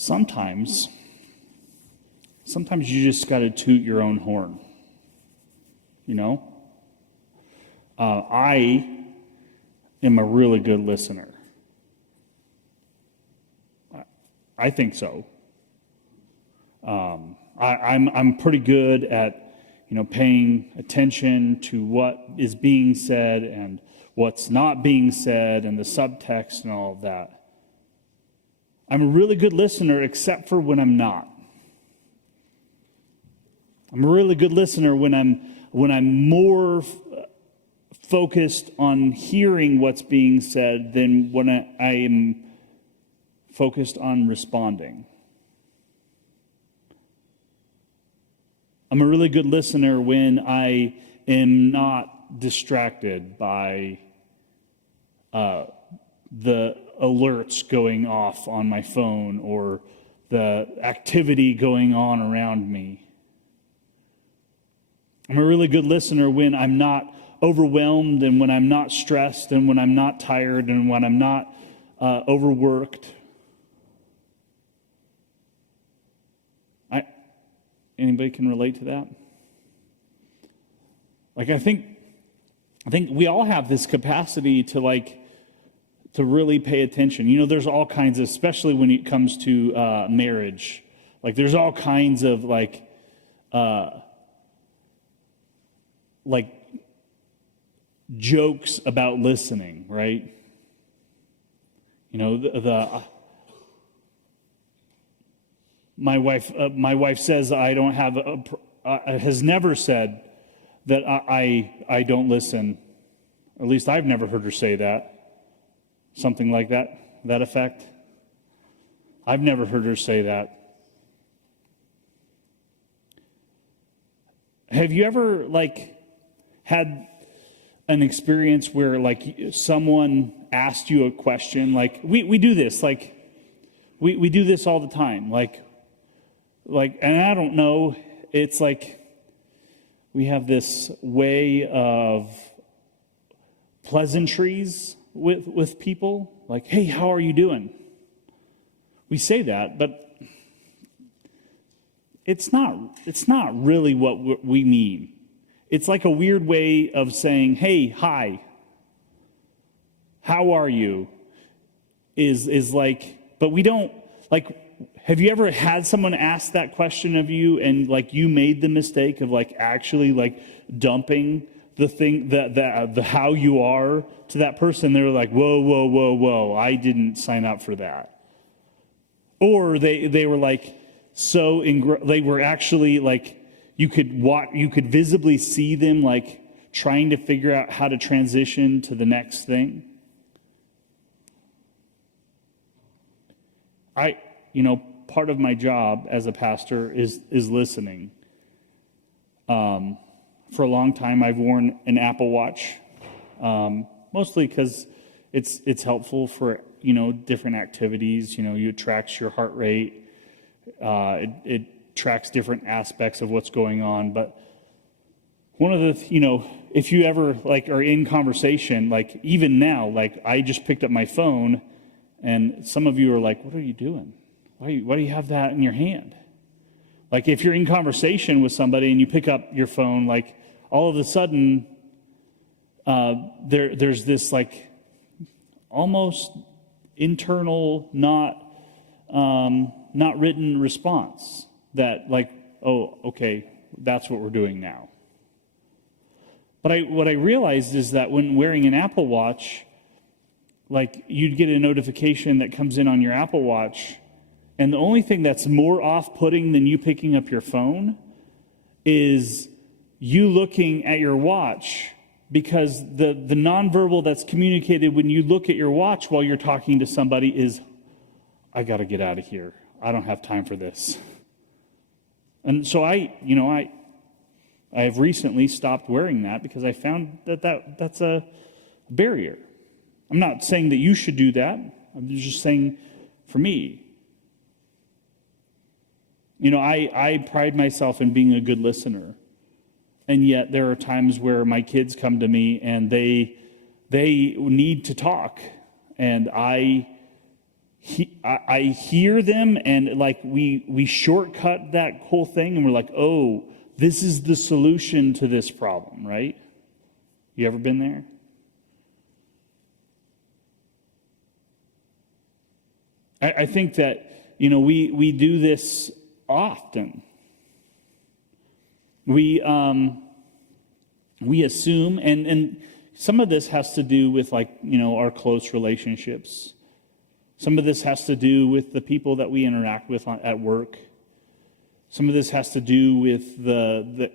sometimes you just got to toot your own horn. You know? I am a really good listener. I think so. I'm pretty good at, paying attention to what is being said and what's not being said and the subtext and all of that. I'm a really good listener except for when I'm not. I'm a really good listener when I'm more focused on hearing what's being said than when I am focused on responding. I'm a really good listener when I am not distracted by the alerts going off on my phone or the activity going on around me. I'm a really good listener when I'm not overwhelmed and when I'm not stressed and when I'm not tired and when I'm not overworked. Anybody can relate to that? I think we all have this capacity to really pay attention. There's all kinds of, especially when it comes to marriage. There's all kinds of jokes about listening, right? My wife says I don't have has never said that I don't listen. At least I've never heard her say that. Something like that effect. I've never heard her say that. Have you ever had an experience where someone asked you a question? We do this, we do this all the time. And I don't know, it's we have this way of pleasantries with people. Hey, how are you doing? We say that, but it's not really what we mean. It's a weird way of saying, hey, hi, how are you? But we don't, have you ever had someone ask that question of you and you made the mistake of actually dumping the thing, the how you are to that person? They were whoa, I didn't sign up for that. Or they were they were actually you could visibly see them trying to figure out how to transition to the next thing. Part of my job as a pastor is listening. For a long time, I've worn an Apple Watch, mostly because it's helpful for different activities. It tracks your heart rate. It tracks different aspects of what's going on. But one of the if you ever are in conversation, even now, I just picked up my phone, and some of you are what are you doing? Why do you have that in your hand? If you're in conversation with somebody and you pick up your phone, all of a sudden, there's this almost internal, not written response that oh, okay, that's what we're doing now. But what I realized is that when wearing an Apple Watch, you'd get a notification that comes in on your Apple Watch. And the only thing that's more off-putting than you picking up your phone is you looking at your watch, because the nonverbal that's communicated when you look at your watch while you're talking to somebody is, I got to get out of here. I don't have time for this. And so I have recently stopped wearing that because I found that's a barrier. I'm not saying that you should do that. I'm just saying for me. I pride myself in being a good listener. And yet there are times where my kids come to me and they need to talk. And I I hear them, and like we shortcut that whole thing, and we're like, oh, this is the solution to this problem, right? You ever been there? I think that, we do this often. We assume, and some of this has to do with our close relationships. Some of this has to do with the people that we interact with at work. Some of this has to do with the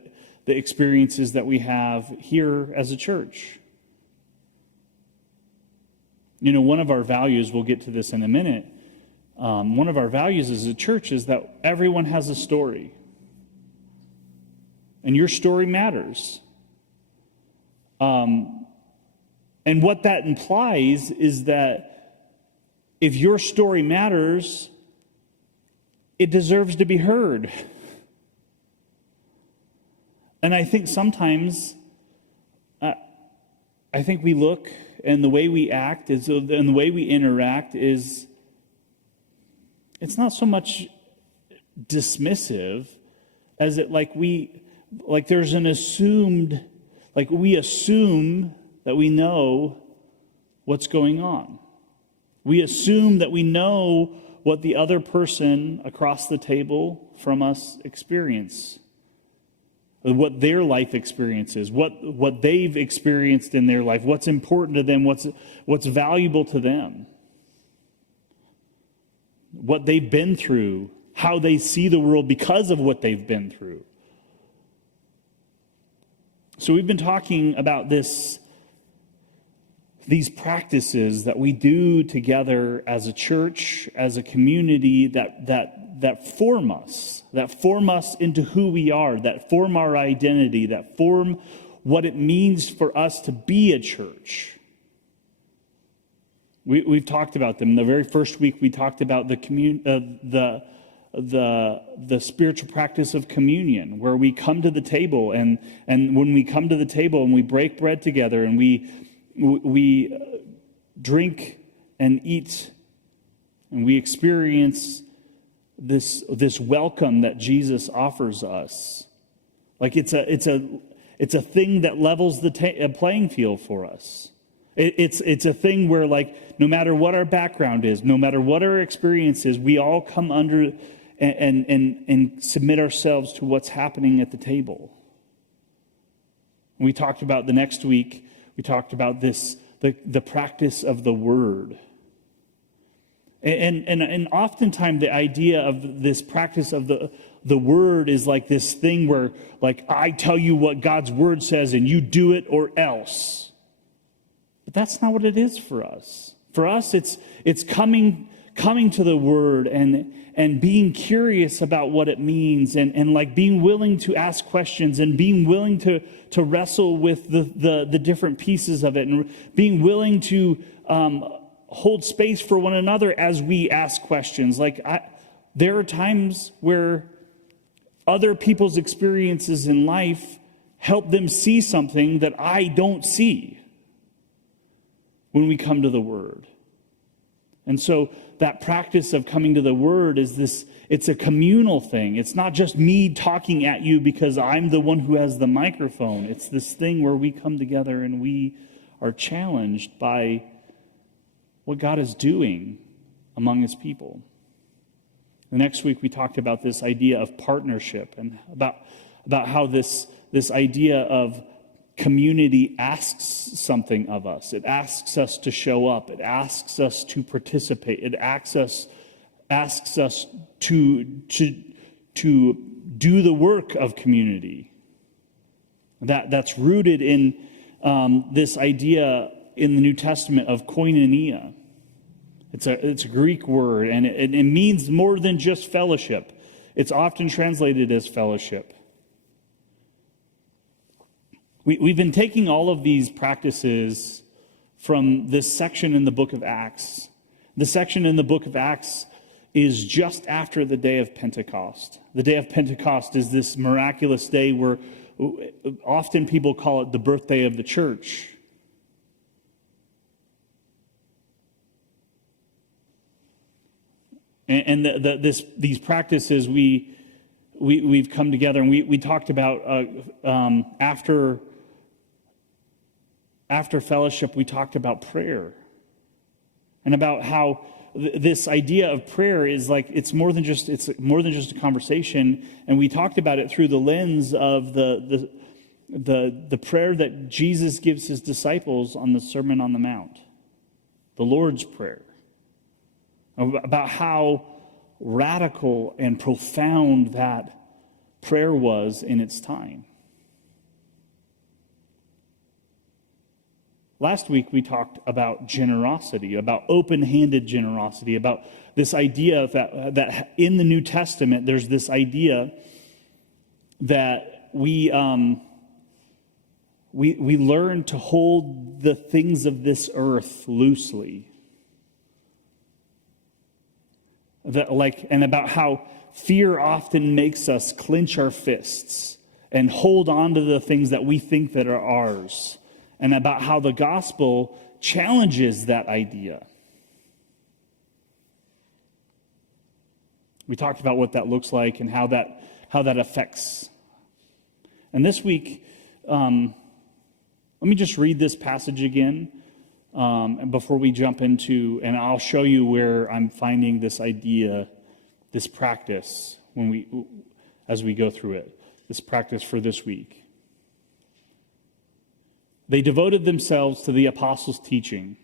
experiences that we have here as a church. One of our values, we'll get to this in a minute, one of our values as a church is that everyone has a story. And your story matters. And what that implies is that if your story matters, it deserves to be heard. And I think sometimes, we look, and the way we act and the way we interact is, it's not so much dismissive as it there's an assumed, we assume that we know what's going on. We assume that we know what the other person across the table from us experience, what their life experience is, what they've experienced in their life, what's important to them, what's valuable to them, what they've been through, how they see the world because of what they've been through. So we've been talking about these practices that we do together as a church, as a community that form us into who we are, that form our identity, that form what it means for us to be a church. We've talked about them. The very first week we talked about the spiritual practice of communion, where we come to the table, and when we come to the table and we break bread together and we drink and eat, and we experience this welcome that Jesus offers us. It's a thing that levels the playing field for us. It's a thing where, no matter what our background is, no matter what our experience is, we all come under and submit ourselves to what's happening at the table. We talked about the next week, we talked about the practice of the word. And oftentimes the idea of this practice of the word is this thing where, I tell you what God's word says and you do it or else. But that's not what it is for us. For us, it's coming to the word and being curious about what it means, and being willing to ask questions, and being willing to wrestle with the different pieces of it, and being willing to hold space for one another as we ask questions. There are times where other people's experiences in life help them see something that I don't see when we come to the Word. And so that practice of coming to the Word it's a communal thing. It's not just me talking at you because I'm the one who has the microphone. It's this thing where we come together and we are challenged by what God is doing among His people. The next week we talked about this idea of partnership, and about how this idea of community asks something of us. It asks us to show up. It asks us to participate. It asks us to do the work of community. That's rooted in this idea in the New Testament of koinonia. It's a Greek word, and it means more than just fellowship. It's often translated as fellowship. We've been taking all of these practices from this section in the book of Acts. The section in the book of Acts is just after the day of Pentecost. The day of Pentecost is this miraculous day where often people call it the birthday of the church. And these practices we've come together, and we talked about after fellowship, we talked about prayer and about how this idea of prayer is like it's more than just a conversation, and we talked about it through the lens of the prayer that Jesus gives his disciples on the Sermon on the Mount, the Lord's Prayer, about how radical and profound that prayer was in its time. Last week we talked about generosity, about open-handed generosity, about this idea that in the New Testament there's this idea that we learn to hold the things of this earth loosely. And about how fear often makes us clench our fists and hold on to the things that we think that are ours. And about how the gospel challenges that idea. We talked about what that looks like and how that affects. And this week, let me just read this passage again before we jump into, and I'll show you where I'm finding this idea, this practice as we go through it. This practice for this week. They devoted themselves to the apostles' teaching.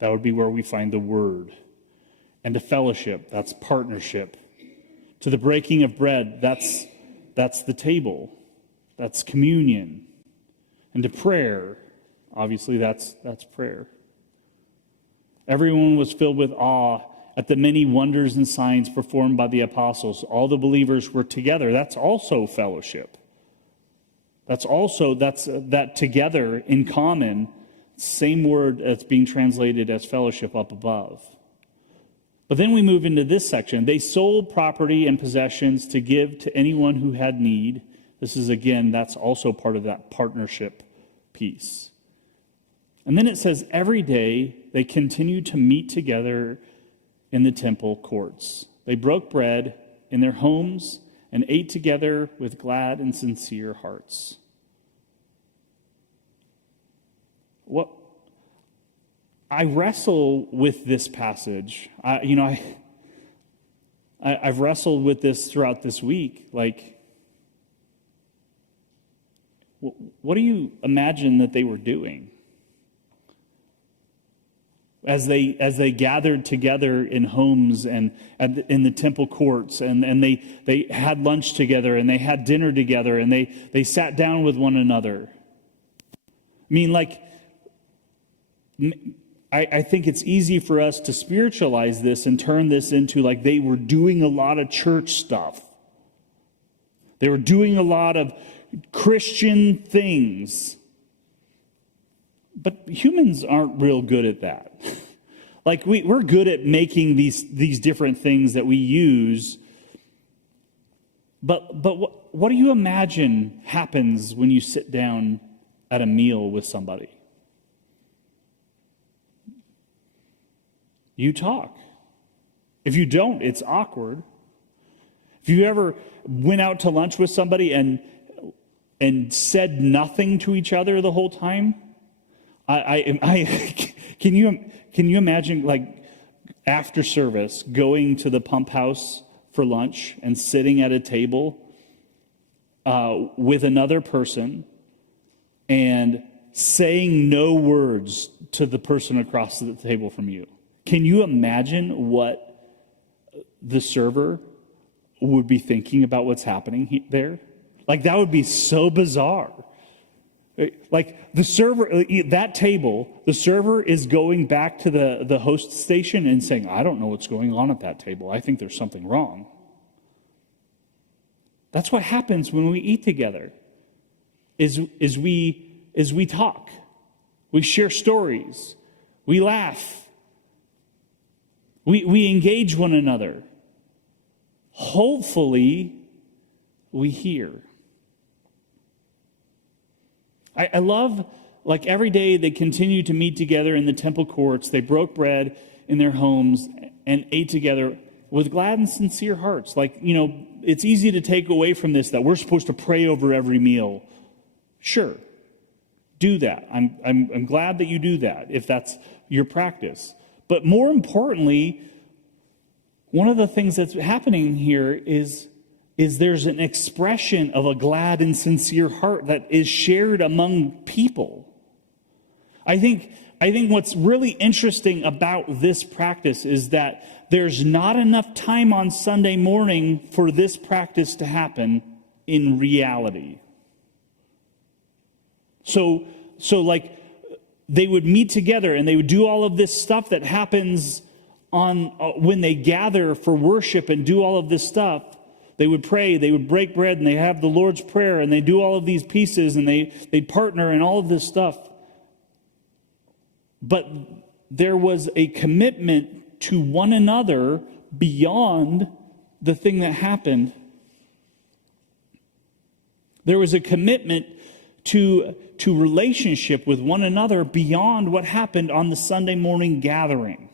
That would be where we find the word. And to fellowship, that's partnership. To the breaking of bread, that's the table. That's communion. And to prayer, obviously that's prayer. Everyone was filled with awe at the many wonders and signs performed by the apostles. All the believers were together. That's also fellowship. That together in common, same word that's being translated as fellowship up above. But then we move into this section. They sold property and possessions to give to anyone who had need. This is, again, that's also part of that partnership piece. And then it says, every day they continued to meet together in the temple courts. They broke bread in their homes and ate together with glad and sincere hearts. I wrestle with this passage. I've wrestled with this throughout this week. Like, what do you imagine that they were doing as they gathered together in homes and in the temple courts, and they had lunch together and they had dinner together and they sat down with one another? I mean, like, I think it's easy for us to spiritualize this and turn this into like they were doing a lot of church stuff. They were doing a lot of Christian things. But humans aren't real good at that. Like we're good at making these different things that we use. But what do you imagine happens when you sit down at a meal with somebody? You talk. If you don't, it's awkward. If you ever went out to lunch with somebody and said nothing to each other the whole time, can you imagine, like, after service going to the pump house for lunch and sitting at a table with another person and saying no words to the person across the table from you? Can you imagine what the server would be thinking about what's happening there? Like, that would be so bizarre. Like, the server, that table, the server is going back to the host station and saying, I don't know what's going on at that table. I think there's something wrong. That's what happens when we eat together, is we talk. We share stories. We laugh. We engage one another. Hopefully, we hear. I love, like, every day they continue to meet together in the temple courts. They broke bread in their homes and ate together with glad and sincere hearts. Like, it's easy to take away from this that we're supposed to pray over every meal. Sure, do that. I'm glad that you do that if that's your practice. But more importantly, one of the things that's happening here is there's an expression of a glad and sincere heart that is shared among people. I think what's really interesting about this practice is that there's not enough time on Sunday morning for this practice to happen in reality. So like they would meet together and they would do all of this stuff that happens on when they gather for worship and do all of this stuff. They would pray, they would break bread, and they have the Lord's Prayer, and they do all of these pieces, and they'd partner and all of this stuff. But there was a commitment to one another beyond the thing that happened. There was a commitment to relationship with one another beyond what happened on the Sunday morning gathering.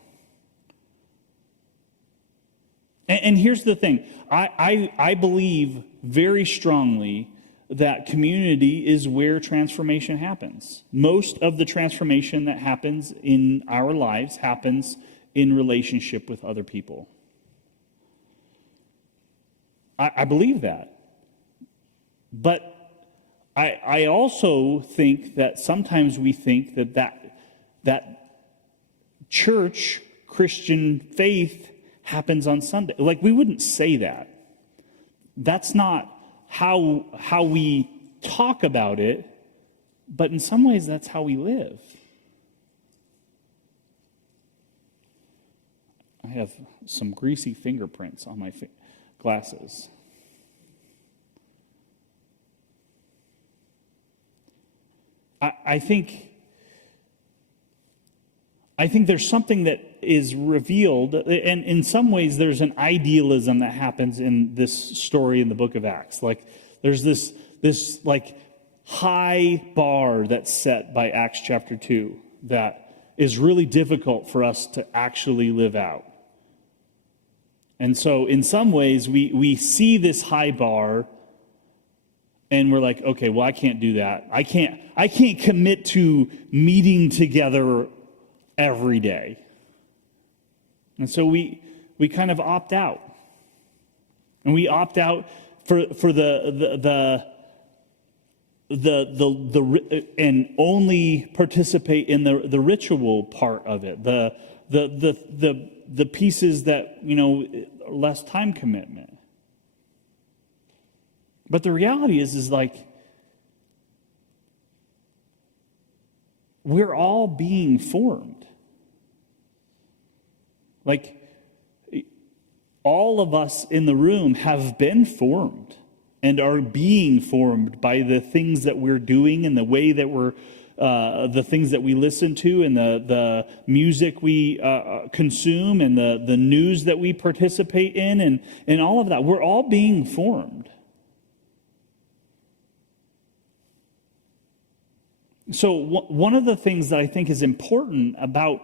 And here's the thing. I believe very strongly that community is where transformation happens. Most of the transformation that happens in our lives happens in relationship with other people. I believe that. But I also think that sometimes we think that church, Christian faith, happens on Sunday. Like, we wouldn't say that. That's not how we talk about it, but in some ways that's how we live. I have some greasy fingerprints on my glasses. I think there's something that is revealed, and in some ways there's an idealism that happens in this story in the book of Acts. Like, there's this like high bar that's set by Acts chapter 2 that is really difficult for us to actually live out. And so in some ways we see this high bar and we're like, okay, well, I can't do that. I can't commit to meeting together every day. And so we kind of opt out. And we opt out for the and only participate in the ritual part of it. The pieces that, less time commitment. But the reality is like we're all being formed. Like, all of us in the room have been formed and are being formed by the things that we're doing and the way that we're, the things that we listen to and the music we consume and the news that we participate in and all of that. We're all being formed. So one of the things that I think is important about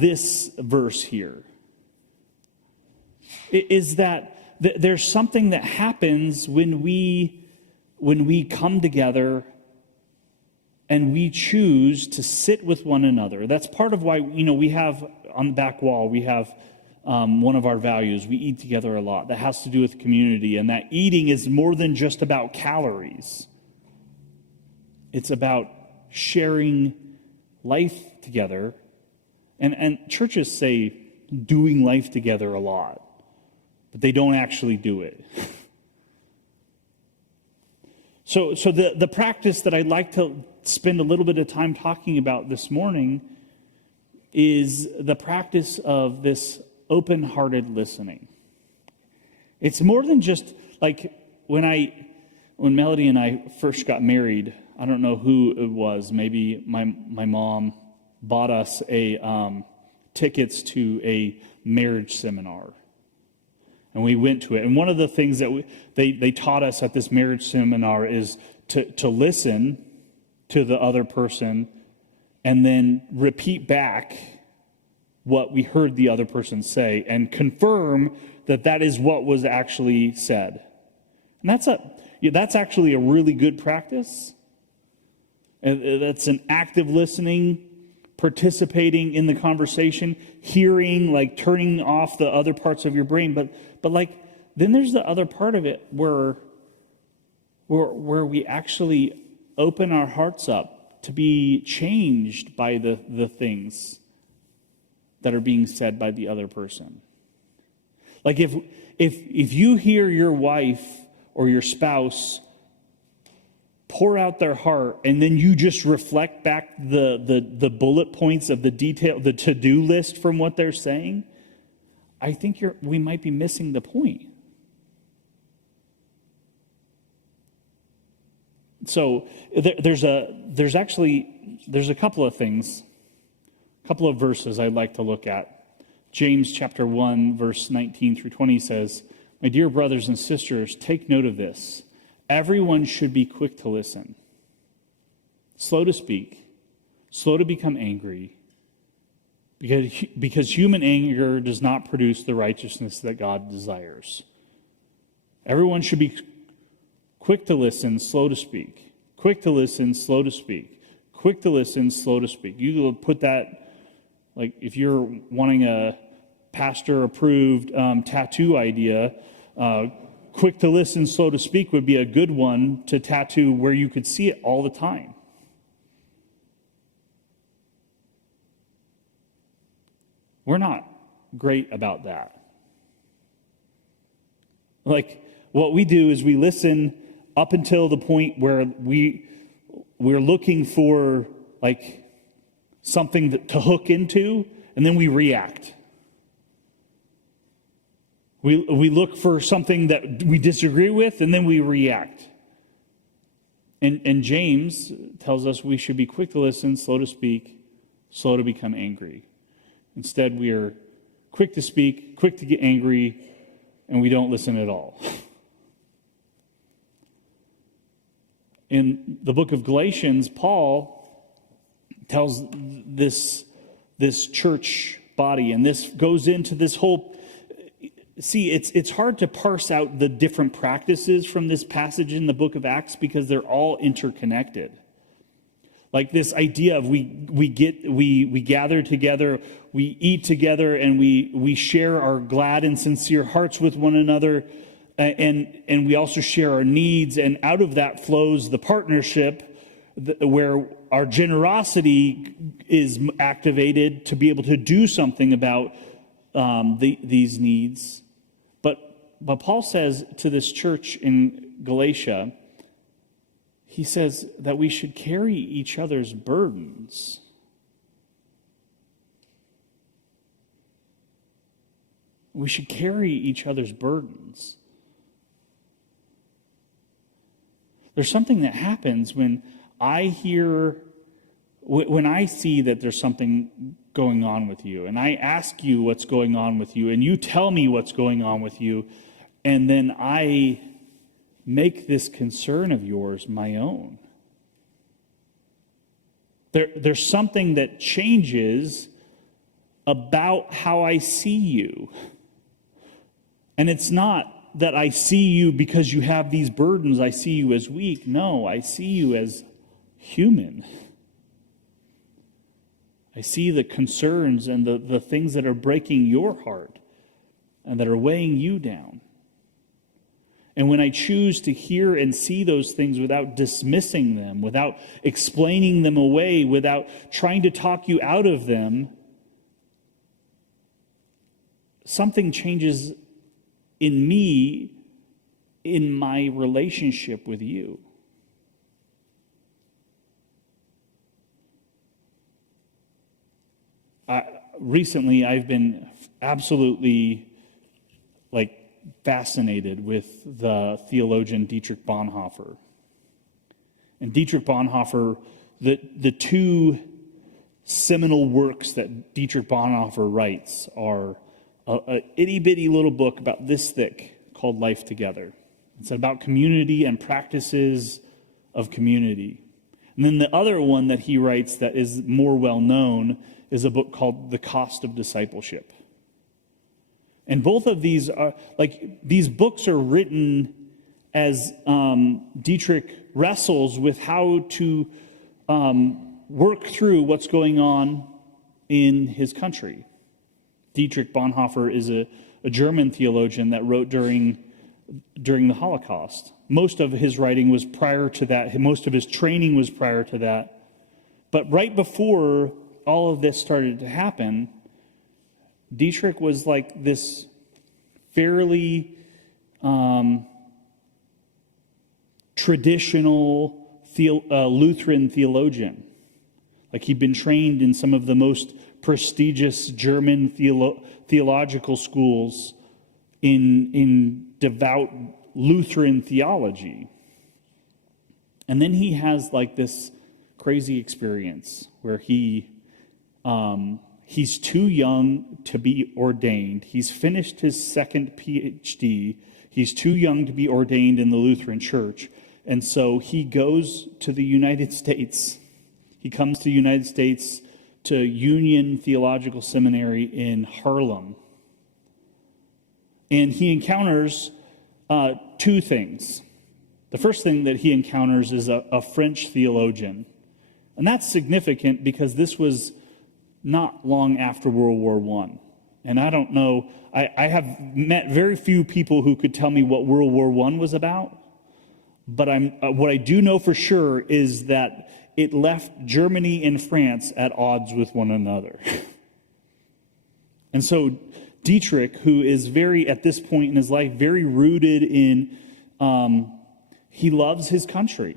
this verse here is that there's something that happens when we come together and we choose to sit with one another. That's part of why, we have on the back wall, we have one of our values. We eat together a lot. That has to do with community, and that eating is more than just about calories. It's about sharing life together. And churches say doing life together a lot, but they don't actually do it. So the practice that I'd like to spend a little bit of time talking about this morning is the practice of this open-hearted listening. It's more than just like when Melody and I first got married. I don't know who it was. Maybe my mom bought us tickets to a marriage seminar. And we went to it. And one of the things that they taught us at this marriage seminar is to listen to the other person and then repeat back what we heard the other person say and confirm that that is what was actually said. And that's actually a really good practice. And that's an active listening, participating in the conversation, hearing, like turning off the other parts of your brain. But like, then there's the other part of it where we actually open our hearts up to be changed by the things that are being said by the other person. Like if you hear your wife or your spouse pour out their heart, and then you just reflect back the bullet points of the detail, the to-do list from what they're saying, I think we might be missing the point. So there's a couple of things, a couple of verses I'd like to look at. James chapter 1, verse 19 through 20 says, "My dear brothers and sisters, take note of this. Everyone should be quick to listen, slow to speak, slow to become angry, because human anger does not produce the righteousness that God desires. Everyone should be quick to listen, slow to speak. Quick to listen, slow to speak. Quick to listen, slow to speak." You put that, like if you're wanting a pastor-approved tattoo idea, quick to listen, slow to speak would be a good one to tattoo where you could see it all the time. We're not great about that. Like, what we do is we listen up until the point where we're looking for like something to hook into, and then we react. We look for something that we disagree with, and then we react. And James tells us we should be quick to listen, slow to speak, slow to become angry. Instead, we are quick to speak, quick to get angry, and we don't listen at all. In the book of Galatians, Paul tells this church body, and this goes into this whole... See, it's hard to parse out the different practices from this passage in the book of Acts because they're all interconnected. Like this idea of we gather together, we eat together, and we share our glad and sincere hearts with one another, and we also share our needs, and out of that flows the partnership where our generosity is activated to be able to do something about these needs. But Paul says to this church in Galatia, he says that we should carry each other's burdens. We should carry each other's burdens. There's something that happens when I see that there's something going on with you, and I ask you what's going on with you, and you tell me what's going on with you, and then I make this concern of yours my own. There's something that changes about how I see you. And it's not that I see you because you have these burdens, I see you as weak. No, I see you as human. I see the concerns and the things that are breaking your heart and that are weighing you down. And when I choose to hear and see those things without dismissing them, without explaining them away, without trying to talk you out of them, something changes in me, in my relationship with you. Recently, I've been absolutely fascinated with the theologian Dietrich Bonhoeffer. And Dietrich Bonhoeffer, the two seminal works that Dietrich Bonhoeffer writes are a itty-bitty little book about this thick called Life Together. It's about community and practices of community. And then the other one that he writes that is more well known is a book called The Cost of Discipleship. And both of these are, these books are written as Dietrich wrestles with how to work through what's going on in his country. Dietrich Bonhoeffer is a German theologian that wrote during the Holocaust. Most of his writing was prior to that. Most of his training was prior to that. But right before all of this started to happen, Dietrich was like this fairly traditional Lutheran theologian. Like, he'd been trained in some of the most prestigious German theological schools in devout Lutheran theology. And then he has like this crazy experience where he's too young to be ordained. He's finished his second PhD. He's too young to be ordained in the Lutheran Church. And so he goes to the United States. He comes to the United States to Union Theological Seminary in Harlem. And he encounters two things. The first thing that he encounters is a French theologian. And that's significant because this was not long after World War I. And I don't know, I have met very few people who could tell me what World War I was about. But what I do know for sure is that it left Germany and France at odds with one another. And so Dietrich, who is at this point in his life, very rooted in, he loves his country.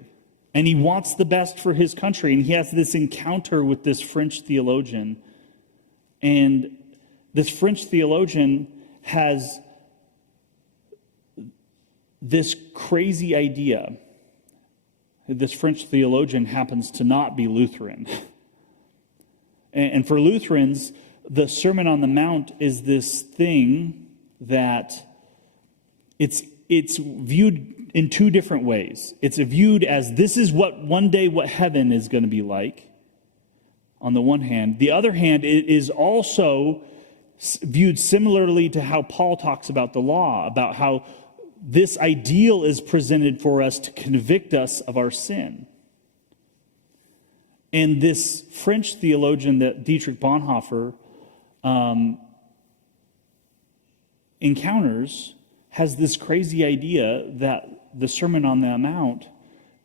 And he wants the best for his country. And he has this encounter with this French theologian. And this French theologian has this crazy idea. This French theologian happens to not be Lutheran. And for Lutherans, the Sermon on the Mount is this thing that it's viewed in two different ways. It's viewed as this is one day what heaven is going to be like, on the one hand. The other hand, it is also viewed similarly to how Paul talks about the law, about how this ideal is presented for us to convict us of our sin. And this French theologian that Dietrich Bonhoeffer encounters has this crazy idea that the Sermon on the Mount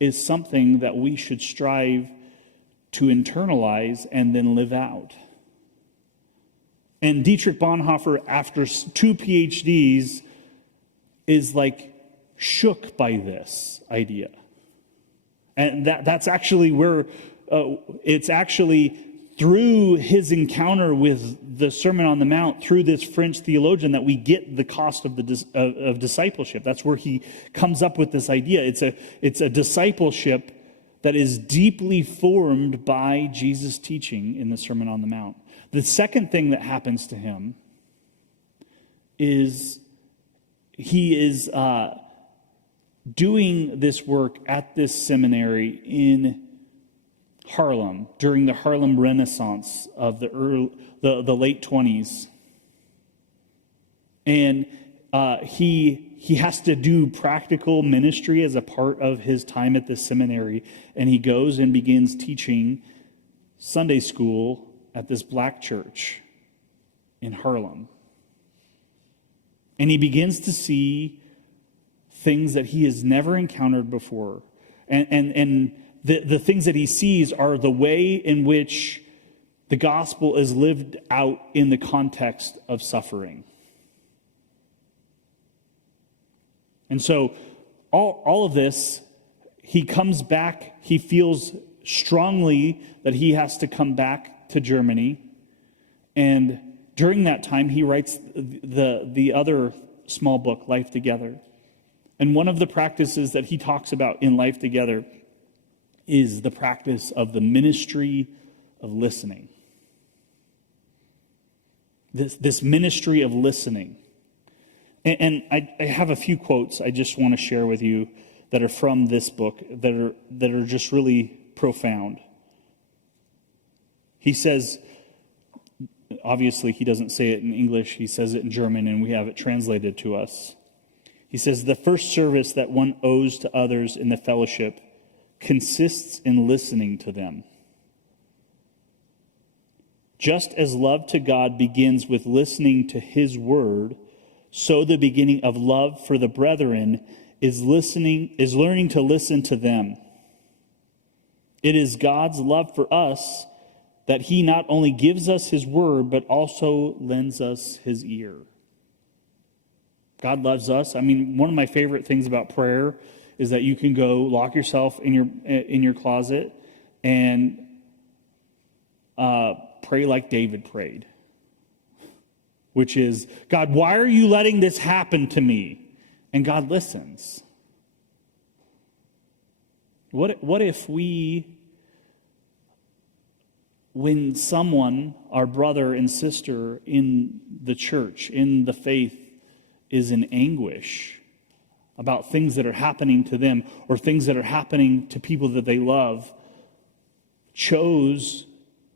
is something that we should strive to internalize and then live out. And Dietrich Bonhoeffer, after 2 PhDs, is like shook by this idea. And that's actually where it's actually through his encounter with the Sermon on the Mount, through this French theologian, that we get the cost of discipleship. That's where he comes up with this idea. It's a discipleship that is deeply formed by Jesus' teaching in the Sermon on the Mount. The second thing that happens to him is he is doing this work at this seminary in Harlem during the Harlem Renaissance of the late 20s. And he has to do practical ministry as a part of his time at this seminary. And he goes and begins teaching Sunday school at this black church in Harlem. And he begins to see things that he has never encountered before. And the things that he sees are the way in which the gospel is lived out in the context of suffering. And so all of this, he comes back, he feels strongly that he has to come back to Germany. And during that time, he writes the other small book, Life Together. And one of the practices that he talks about in Life Together is the practice of the ministry of listening. This ministry of listening. And I have a few quotes I just want to share with you that are from this book that are just really profound. He says, obviously he doesn't say it in English, he says it in German, and we have it translated to us. He says, the first service that one owes to others in the fellowship consists in listening to them. Just as love to God begins with listening to his word, so the beginning of love for the brethren is learning to listen to them. It is God's love for us that he not only gives us his word, but also lends us his ear. God loves us. I mean, one of my favorite things about prayer is that you can go lock yourself in your closet and pray like David prayed, which is, God, why are you letting this happen to me? And God listens. What if when someone, our brother and sister in the church, in the faith, is in anguish about things that are happening to them or things that are happening to people that they love, chose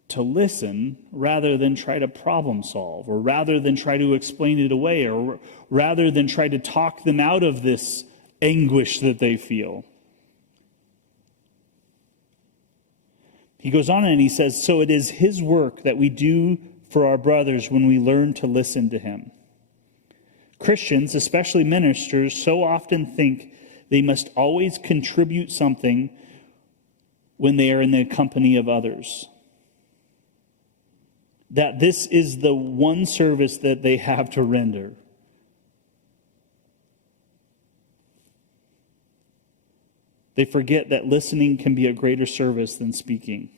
to listen rather than try to problem solve, or rather than try to explain it away, or rather than try to talk them out of this anguish that they feel. He goes on and he says, so it is his work that we do for our brothers when we learn to listen to him. Christians, especially ministers, so often think they must always contribute something when they are in the company of others. That this is the one service that they have to render. They forget that listening can be a greater service than speaking.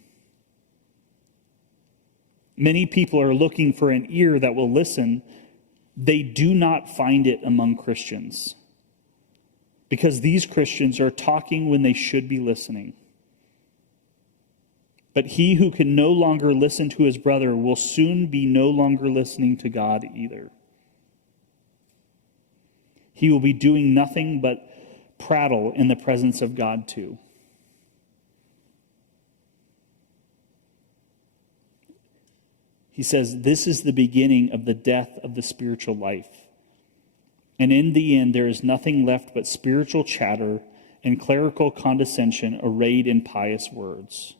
Many people are looking for an ear that will listen. They do not find it among Christians, because these Christians are talking when they should be listening. But he who can no longer listen to his brother will soon be no longer listening to God either. He will be doing nothing but prattle in the presence of God too. He says, this is the beginning of the death of the spiritual life. And in the end, there is nothing left but spiritual chatter and clerical condescension arrayed in pious words.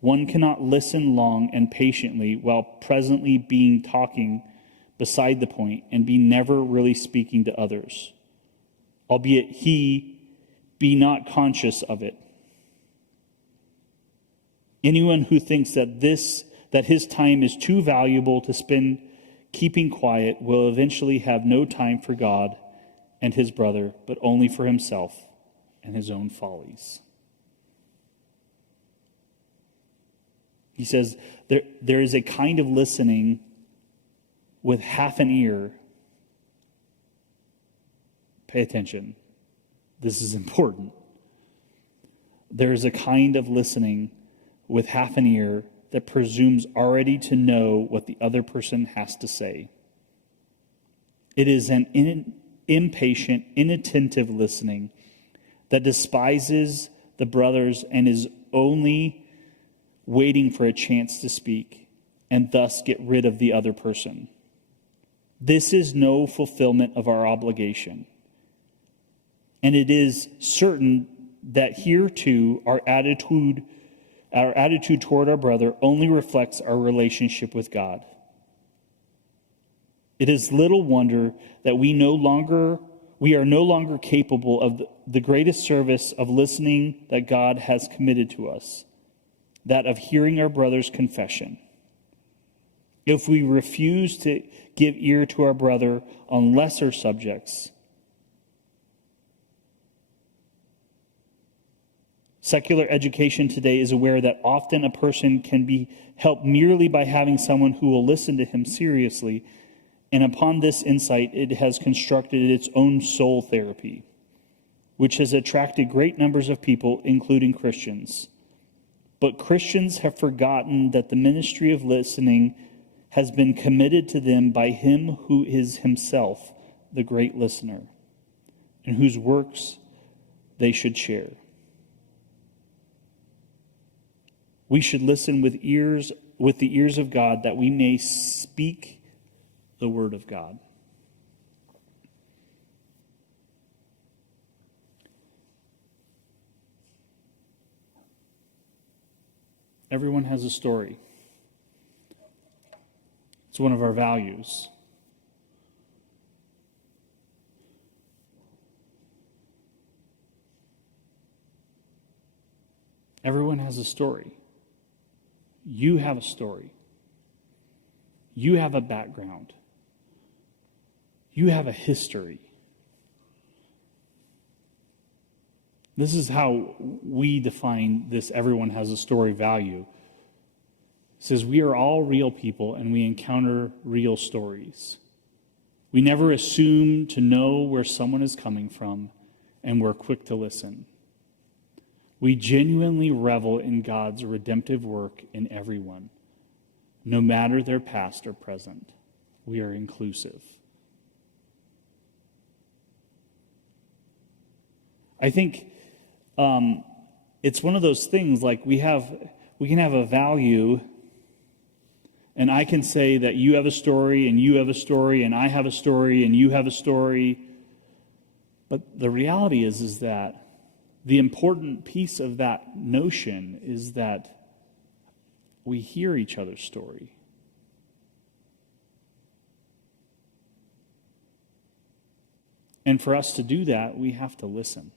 One cannot listen long and patiently while presently being talking beside the point and be never really speaking to others, albeit he be not conscious of it. Anyone who thinks that his time is too valuable to spend keeping quiet will eventually have no time for God and his brother, but only for himself and his own follies. He says there is a kind of listening with half an ear. Pay attention. This is important. There is a kind of listening with half an ear that presumes already to know what the other person has to say. It is an impatient, inattentive listening that despises the brothers and is only waiting for a chance to speak and thus get rid of the other person. This is no fulfillment of our obligation. And it is certain that here too our attitude toward our brother only reflects our relationship with God. It is little wonder that we are no longer capable of the greatest service of listening that God has committed to us, that of hearing our brother's confession. If we refuse to give ear to our brother on lesser subjects, secular education today is aware that often a person can be helped merely by having someone who will listen to him seriously, and upon this insight it has constructed its own soul therapy, which has attracted great numbers of people, including Christians. But Christians have forgotten that the ministry of listening has been committed to them by him who is himself the great listener, and whose works they should share. We should listen with the ears of God, that we may speak the word of God. Everyone has a story. It's one of our values. Everyone has a story. You have a story. You have a background. You have a history. This is how we define this everyone has a story value. It says we are all real people and we encounter real stories. We never assume to know where someone is coming from, and we're quick to listen. We genuinely revel in God's redemptive work in everyone, no matter their past or present. We are inclusive. I think it's one of those things, like we can have a value, and I can say that you have a story and you have a story and I have a story and you have a story. But the reality is that the important piece of that notion is that we hear each other's story. And for us to do that, we have to listen.